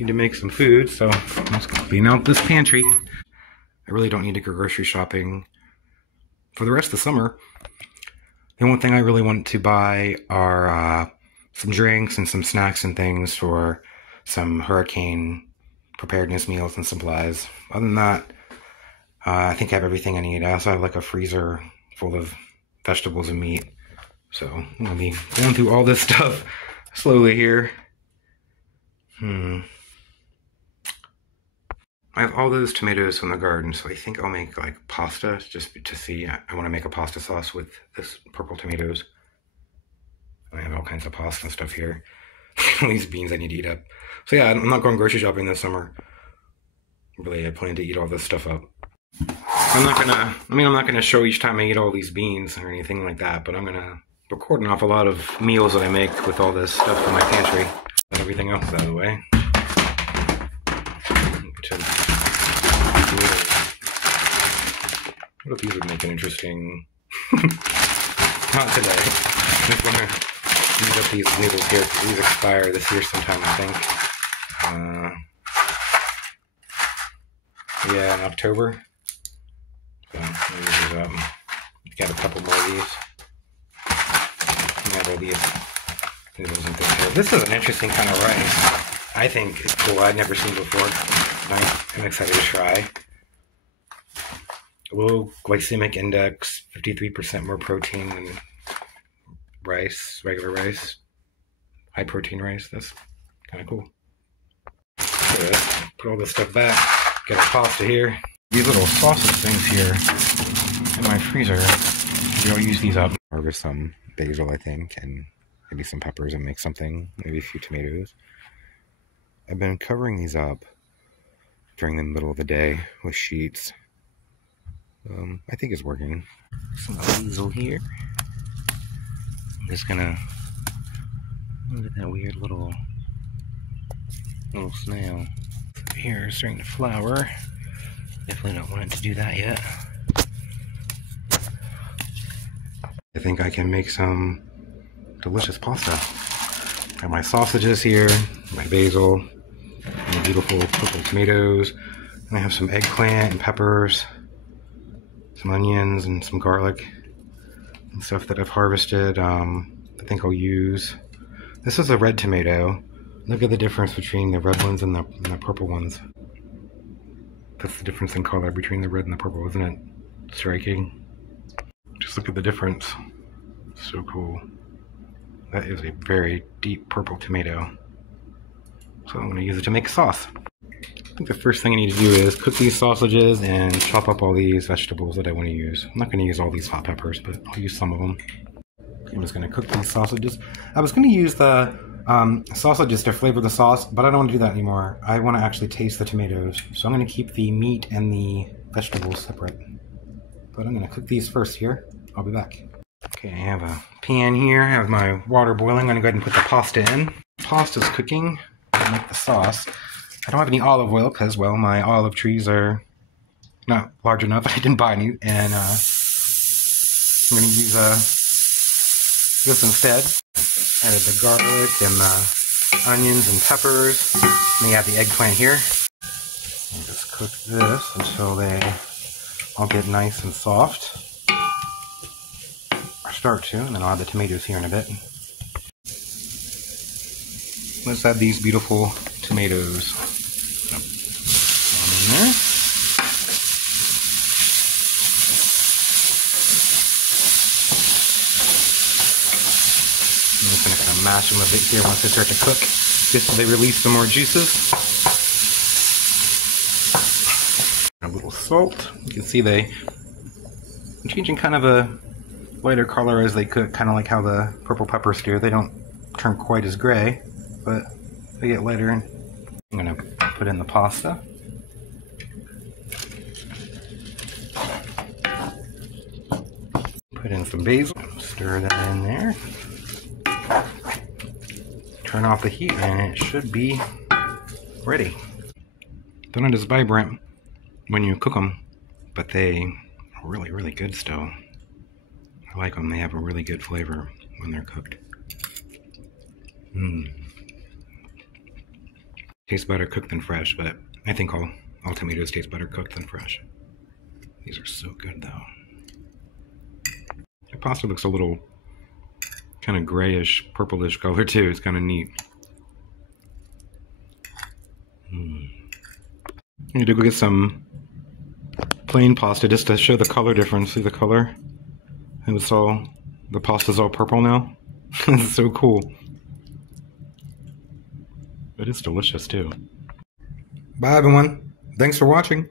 need to make some food, so let's clean out this pantry. I really don't need to go grocery shopping for the rest of the summer. The only thing I really want to buy are some drinks and some snacks and things for some hurricane preparedness meals and supplies. Other than that, I think I have everything I need. I also have like a freezer full of vegetables and meat. So I'm going to be going through all this stuff slowly here. I have all those tomatoes from the garden, so I think I'll make like pasta just to see. I want to make a pasta sauce with this purple tomatoes. I have all kinds of pasta and stuff here. All these beans I need to eat up. So yeah, I'm not going grocery shopping this summer. Really, I plan to eat all this stuff up. I'm not gonna show each time I eat all these beans or anything like that, but I'm gonna record an awful lot of meals that I make with all this stuff in my pantry. And everything else is out of the way. What if these would make an interesting... Not today. I just want to use up these noodles here, because these expire this year sometime, I think. Yeah, in October. So, I'll use these up. Got a couple more of these. Got all these noodles and things here. This is an interesting kind of rice. I think it's cool. I've never seen before. I'm excited to try. Low glycemic index, 53% more protein than rice, regular rice. High protein rice. That's kind of cool. Put all this stuff back. Get our pasta here. These little sausage things here in my freezer. Maybe I'll use these up. Harvest some basil, I think, and maybe some peppers and make something. Maybe a few tomatoes. I've been covering these up during the middle of the day with sheets. I think it's working. Some basil here. I'm just gonna look at that weird little snail. Here is starting to flower. Definitely don't want it to do that yet. I think I can make some delicious pasta. Got my sausages here, my basil, and the beautiful purple tomatoes. And I have some eggplant and peppers, some onions and some garlic and stuff that I've harvested. I think I'll use... This is a red tomato. Look at the difference between the red ones and the purple ones. That's the difference in color between the red and the purple, isn't it? Striking. Just look at the difference. So cool. That is a very deep purple tomato. So I'm going to use it to make sauce. I think the first thing I need to do is cook these sausages and chop up all these vegetables that I want to use. I'm not going to use all these hot peppers, but I'll use some of them. I'm just going to cook these sausages. I was going to use the sausages to flavor the sauce, but I don't want to do that anymore. I want to actually taste the tomatoes. So I'm going to keep the meat and the vegetables separate. But I'm going to cook these first here. I'll be back. Okay, I have a pan here. I have my water boiling. I'm going to go ahead and put the pasta in. Pasta's cooking. I'll make the sauce. I don't have any olive oil because, well, my olive trees are not large enough. I didn't buy any. And I'm going to use this instead. Added the garlic and the onions and peppers. Let me add the eggplant here. And just cook this until they all get nice and soft. Or start to, and then I'll add the tomatoes here in a bit. Let's add these beautiful tomatoes. One in there. I'm just going to kind of mash them a bit here once they start to cook, just so they release some more juices. A little salt. You can see I'm changing kind of a lighter color as they cook, kind of like how the purple peppers do. They don't turn quite as gray, but they get lighter. I'm going to put in the pasta. Put in some basil. Stir that in there. Turn off the heat and it should be ready. They're not as vibrant when you cook them, but they are really, really good still. I like them. They have a really good flavor when they're cooked. tastes better cooked than fresh, but I think all tomatoes taste better cooked than fresh. These are so good though. The pasta looks a little kind of grayish, purplish color too. It's kind of neat. I need to go get some plain pasta just to show the color difference. See the color? And the pasta's all purple now. It's so cool. But it's delicious too. Bye everyone. Thanks for watching.